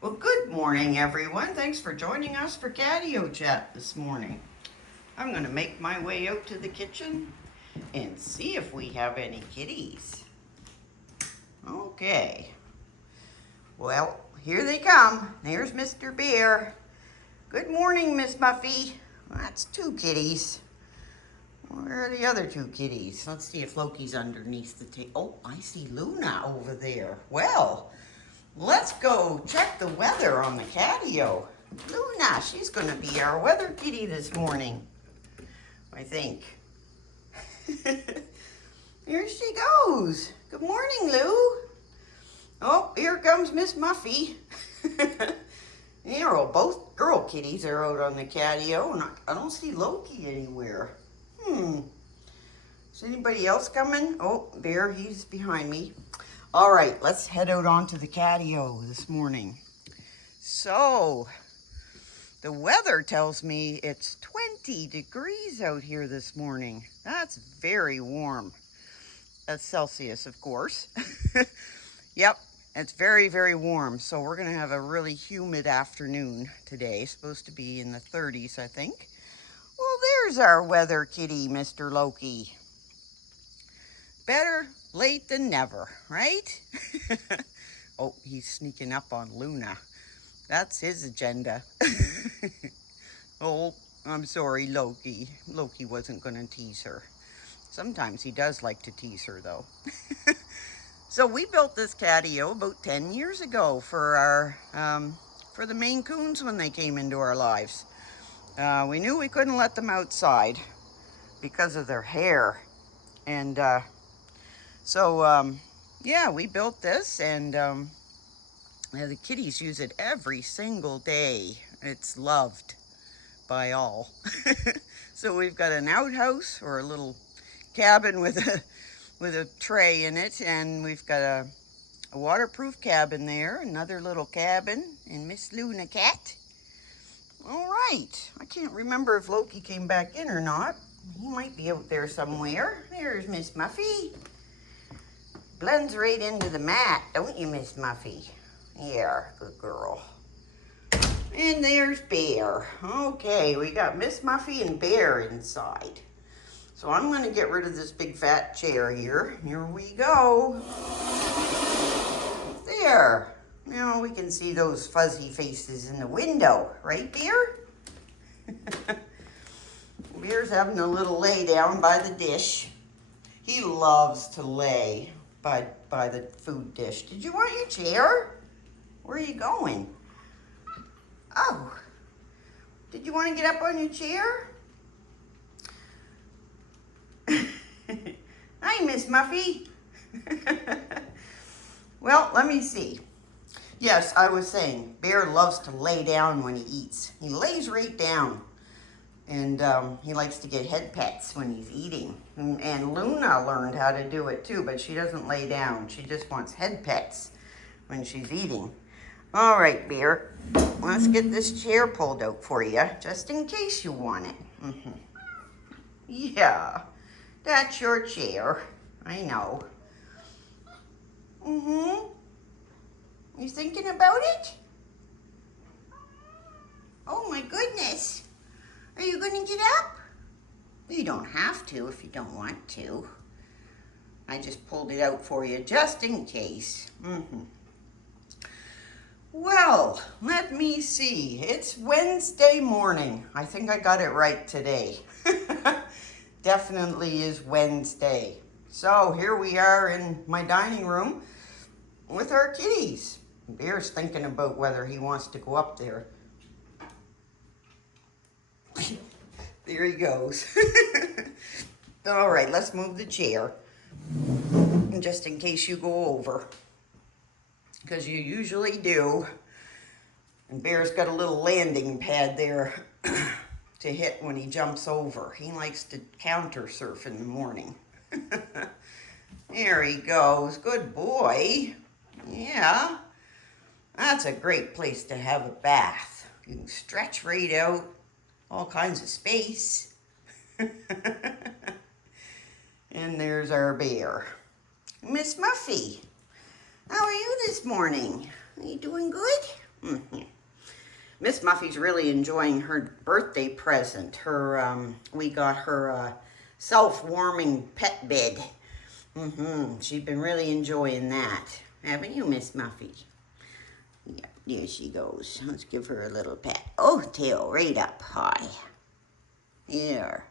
Well, good morning, everyone. Thanks for joining us for Catio Chat this morning. I'm going to make my way out to the kitchen and see if we have any kitties. Okay. Well, here they come. There's Mr. Bear. Good morning, Miss Muffy. That's two kitties. Where are the other two kitties? Let's see if Loki's underneath the table. Oh, I see Luna over there. Well, let's go check the weather on the catio. Luna, she's going to be our weather kitty this morning, I think. Here she goes. Good morning, Lou. Oh, here comes Miss Muffy. Both girl kitties are out on the catio, and I don't see Loki anywhere. Is anybody else coming? Oh, there, he's behind me. All right, let's head out onto the catio this morning. So, the weather tells me it's 20 degrees out here this morning. That's very warm. That's Celsius, of course. Yep, it's very, very warm. So we're gonna have a really humid afternoon today. Supposed to be in the 30s, I think. Well, there's our weather kitty, Mr. Loki. Better late than never, right? Oh, he's sneaking up on Luna. That's his agenda. Oh, I'm sorry, Loki. Loki wasn't going to tease her. Sometimes he does like to tease her, though. So we built this catio about 10 years ago for the MaineCoons when they came into our lives. We knew we couldn't let them outside because of their hair. And yeah, we built this, and the kitties use it every single day. It's loved by all. So we've got an outhouse, or a little cabin with a tray in it, and we've got a waterproof cabin there, another little cabin, and Miss Luna cat. All right, I can't remember if Loki came back in or not. He might be out there somewhere. There's Miss Muffy. Blends right into the mat, don't you, Miss Muffy? Yeah, good girl. And there's Bear. Okay, we got Miss Muffy and Bear inside. So I'm going to get rid of this big fat chair here. Here we go. There. Now we can see those fuzzy faces in the window. Right, Bear? Bear's having a little lay down by the dish. He loves to lay by the food dish. Did you want your chair? Where are you going? Oh, did you want to get up on your chair? Hi, Miss Muffy. Well, let me see. Yes, I was saying, Bear loves to lay down when he eats. He lays right down. And he likes to get head pets when he's eating. And Luna learned how to do it too, but she doesn't lay down. She just wants head pets when she's eating. All right, Bear, let's get this chair pulled out for you, just in case you want it. Yeah, that's your chair. I know. You thinking about it? Oh my goodness. Are you going to get up? You don't have to if you don't want to. I just pulled it out for you just in case. Well, let me see. It's Wednesday morning. I think I got it right today. Definitely is Wednesday. So here we are in my dining room with our kitties. Bear's thinking about whether he wants to go up there. There he goes. All right, let's move the chair. Just in case you go over. Because you usually do. And Bear's got a little landing pad there to hit when he jumps over. He likes to counter surf in the morning. There he goes. Good boy. Yeah. That's a great place to have a bath. You can stretch right out. All kinds of space. And there's our Bear. Miss Muffy, how are you this morning? Are you doing good? Miss Muffy's really enjoying her birthday present. We got her self-warming pet bed. She's been really enjoying that. Haven't you, Miss Muffy? Yeah, there she goes. Let's give her a little pat. Oh, tail right up high. There.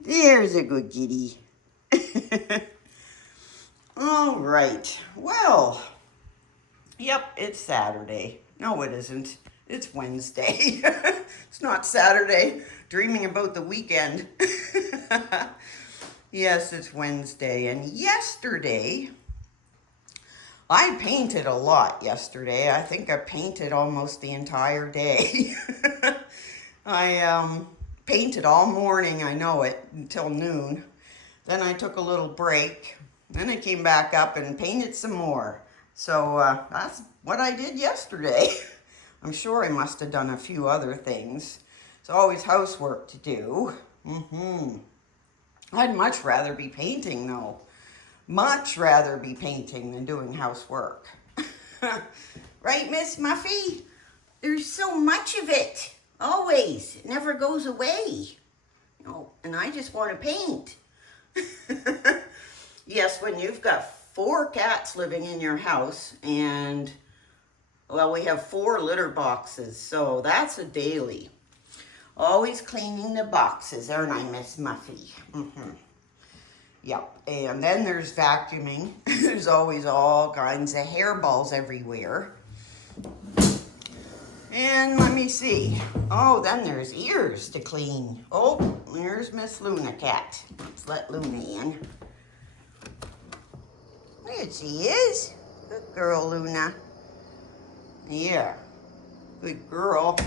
There's a good kitty. All right. Well, yep, it's Saturday. No, it isn't. It's Wednesday. It's not Saturday. Dreaming about the weekend. Yes, it's Wednesday. And yesterday, I painted a lot yesterday. I think I painted almost the entire day. I painted all morning, I know it, until noon. Then I took a little break. Then I came back up and painted some more. So that's what I did yesterday. I'm sure I must have done a few other things. It's always housework to do. I'd much rather be painting though. Much rather be painting than doing housework. Right, Miss Muffy? There's so much of it. Always. It never goes away. Oh, and I just want to paint. Yes, when you've got 4 cats living in your house and, well, we have 4 litter boxes, so that's a daily. Always cleaning the boxes, aren't I, Miss Muffy? Yep, and then there's vacuuming. There's always all kinds of hairballs everywhere. And let me see. Oh, then there's ears to clean. Oh, there's Miss Luna Cat. Let's let Luna in. There she is. Good girl, Luna. Yeah, good girl.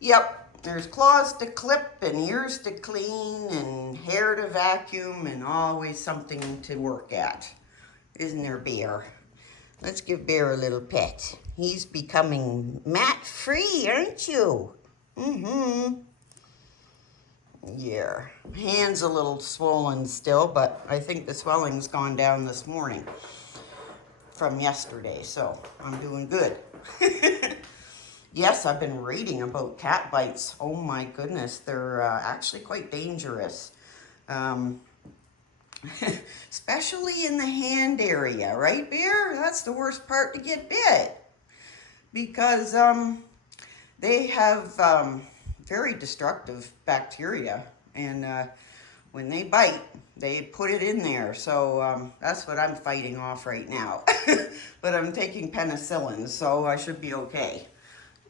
Yep, there's claws to clip and ears to clean and hair to vacuum and always something to work at. Isn't there, Bear? Let's give Bear a little pet. He's becoming mat-free, aren't you? Yeah. Hand's a little swollen still, but I think the swelling's gone down this morning from yesterday, so I'm doing good. Yes, I've been reading about cat bites. Oh my goodness, they're actually quite dangerous. Especially in the hand area, right, Bear? That's the worst part to get bit. Because they have very destructive bacteria. And when they bite, they put it in there. So that's what I'm fighting off right now. But I'm taking penicillin, so I should be okay.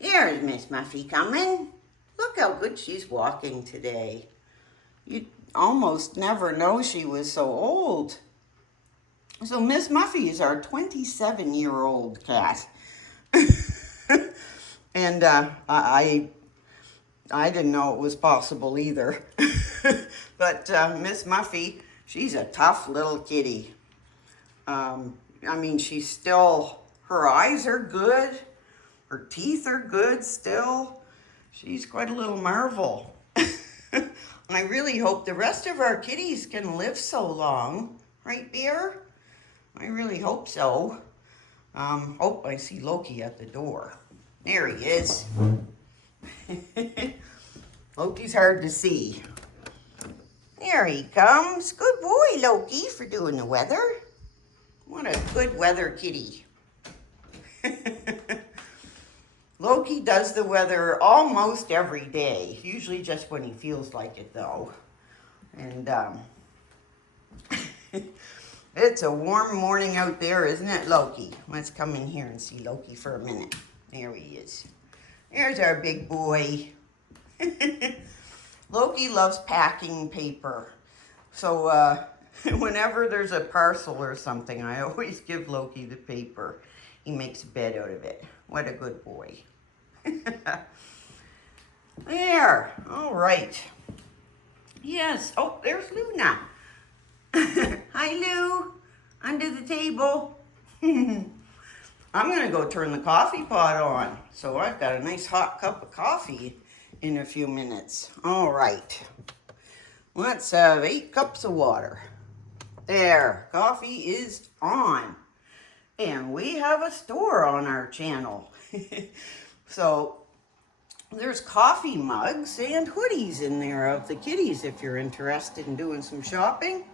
There's Miss Muffy coming. Look how good she's walking today. You'd almost never know she was so old. So Miss Muffy is our 27-year-old cat. And I didn't know it was possible either. But Miss Muffy, she's a tough little kitty. I mean, she's still, her eyes are good. Her teeth are good still. She's quite a little marvel. And I really hope the rest of our kitties can live so long. Right, Bear? I really hope so. Oh, I see Loki at the door. There he is. Loki's hard to see. There he comes. Good boy, Loki, for doing the weather. What a good weather kitty. Loki does the weather almost every day. Usually just when he feels like it, though. And it's a warm morning out there, isn't it, Loki? Let's come in here and see Loki for a minute. There he is. There's our big boy. Loki loves packing paper. So whenever there's a parcel or something, I always give Loki the paper. He makes a bed out of it. What a good boy. There. All right. Yes. Oh, there's Luna. Hi, Lou. Under the table. I'm going to go turn the coffee pot on. So I've got a nice hot cup of coffee in a few minutes. All right. Let's have 8 cups of water. There. Coffee is on. And we have a store on our channel. So there's coffee mugs and hoodies in there of the kitties if you're interested in doing some shopping.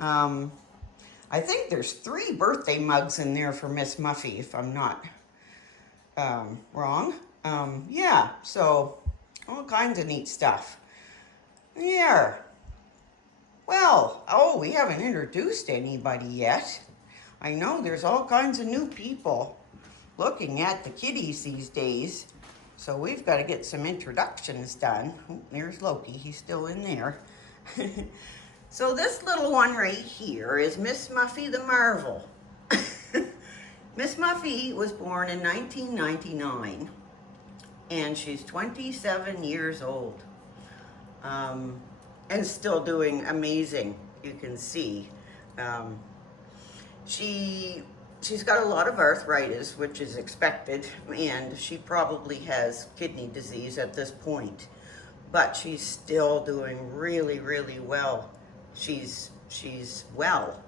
I think there's 3 birthday mugs in there for Miss Muffy, if I'm not wrong. Yeah, so all kinds of neat stuff. There. Well, oh, we haven't introduced anybody yet. I know there's all kinds of new people looking at the kitties these days. So we've got to get some introductions done. Oh, there's Loki, he's still in there. So this little one right here is Miss Muffy the Marvel. Miss Muffy was born in 1999 and she's 27 years old. And still doing amazing, you can see. She's got a lot of arthritis, which is expected, and she probably has kidney disease at this point. But she's still doing really, really well. She's well.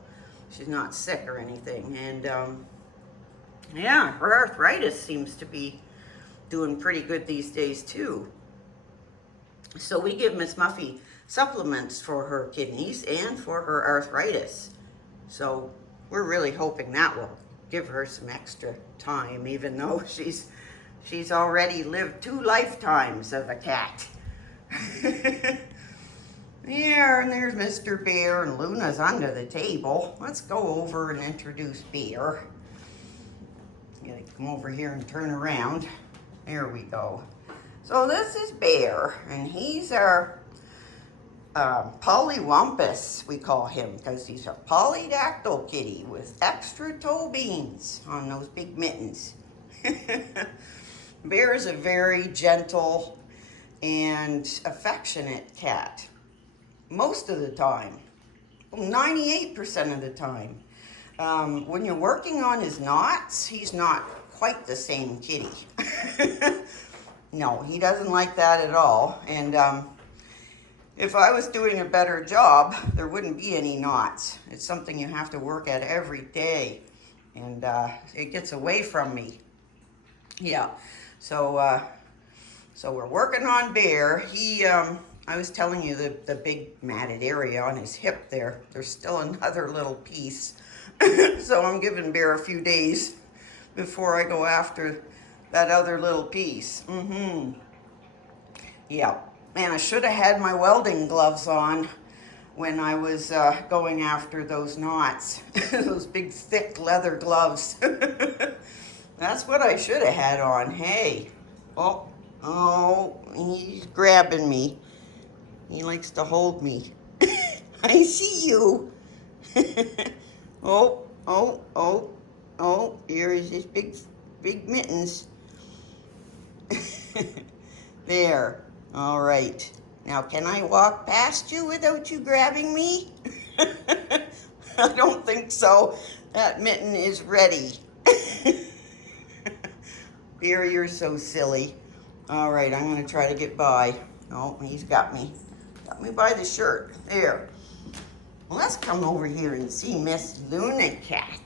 She's not sick or anything. And yeah, her arthritis seems to be doing pretty good these days too. So we give Miss Muffy supplements for her kidneys and for her arthritis. So we're really hoping that will give her some extra time, even though she's already lived 2 lifetimes of a cat. Yeah, and there's Mr. Bear, and Luna's under the table. Let's go over and introduce Bear. You gotta come over here and turn around. There we go. So this is Bear, and he's our polywampus, we call him, because he's a polydactyl kitty with extra toe beans on those big mittens. Bear is a very gentle and affectionate cat. Most of the time, 98% of the time. When you're working on his knots, he's not quite the same kitty. No, he doesn't like that at all. And if I was doing a better job, there wouldn't be any knots. It's something you have to work at every day. And it gets away from me. Yeah, so we're working on Bear. I was telling you the big matted area on his hip there. There's still another little piece. So I'm giving Bear a few days before I go after that other little piece. Yeah, and I should have had my welding gloves on when I was going after those knots. Those big thick leather gloves. That's what I should have had on. Hey, oh, he's grabbing me. He likes to hold me. I see you. Oh, here is his big mittens. There. All right. Now, can I walk past you without you grabbing me? I don't think so. That mitten is ready. Bear, you're so silly. All right, I'm going to try to get by. Oh, he's got me. Got me by the shirt. There. Well, let's come over here and see Miss Luna Cat.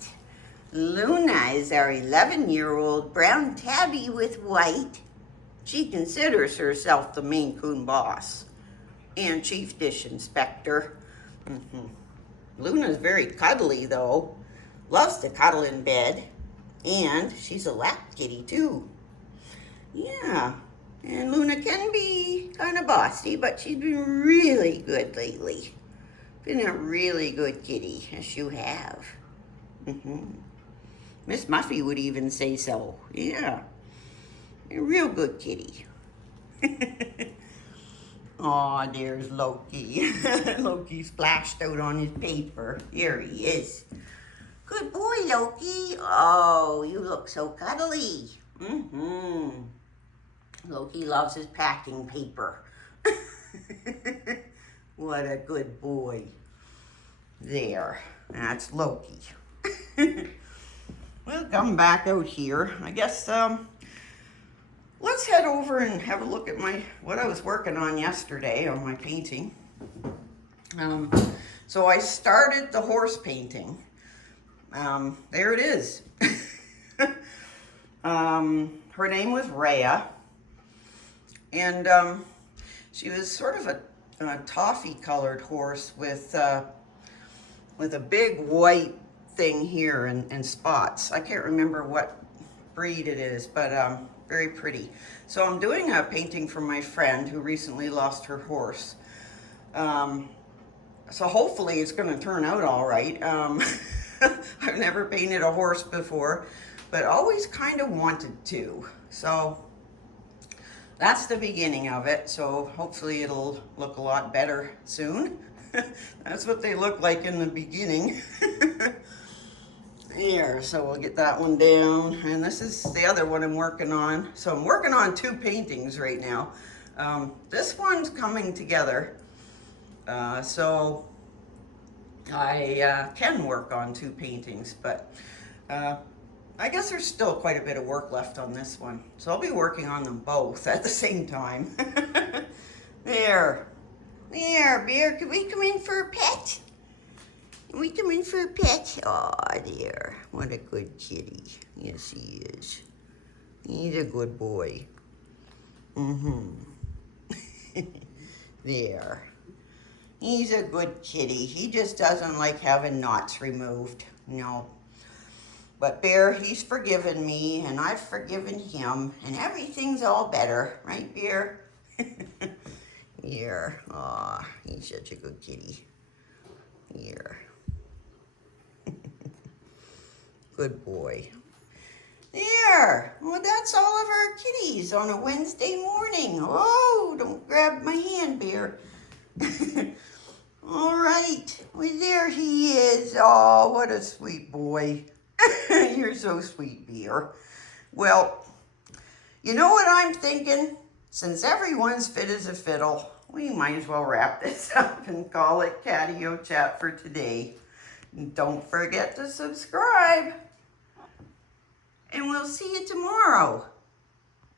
Luna is our 11-year-old brown tabby with white. She considers herself the MaineCoon boss and chief dish inspector. Luna's very cuddly, though. Loves to cuddle in bed. And she's a lap kitty, too. Yeah. And Luna can be kind of bossy, but she's been really good lately. Been a really good kitty, as you have. Miss Muffy would even say so. Yeah. A real good kitty. Aw, there's Loki. Loki splashed out on his paper. Here he is. Good boy, Loki. Oh, you look so cuddly. Loki loves his packing paper. What a good boy. There. That's Loki. We'll come back out here. I guess, let's head over and have a look at what I was working on yesterday on my painting. So I started the horse painting. there it is. Her name was Rhea, and she was sort of a toffee colored horse with a big white thing here and spots. I can't remember what breed it is, but very pretty. So I'm doing a painting for my friend who recently lost her horse. So hopefully it's going to turn out all right. I've never painted a horse before, but always kind of wanted to. So that's the beginning of it. So hopefully it'll look a lot better soon. That's what they look like in the beginning. There, so we'll get that one down. And this is the other one I'm working on. So I'm working on 2 paintings right now. This one's coming together. So I can work on 2 paintings, but I guess there's still quite a bit of work left on this one. So I'll be working on them both at the same time. There, Bear, can we come in for a pet? Can we come in for a pet? Aw, there, what a good kitty. Yes, he is. He's a good boy. There. He's a good kitty. He just doesn't like having knots removed. No. But Bear, he's forgiven me, and I've forgiven him, and everything's all better. Right, Bear? Here. Aw, he's such a good kitty. Here. Good boy. There. Well, that's all of our kitties on a Wednesday morning. Oh, don't grab my hand, Bear. All right. Well, there he is. Oh, what a sweet boy. You're so sweet, Bear. Well, you know what I'm thinking? Since everyone's fit as a fiddle, we might as well wrap this up and call it Catio Chat for today. And don't forget to subscribe. And we'll see you tomorrow.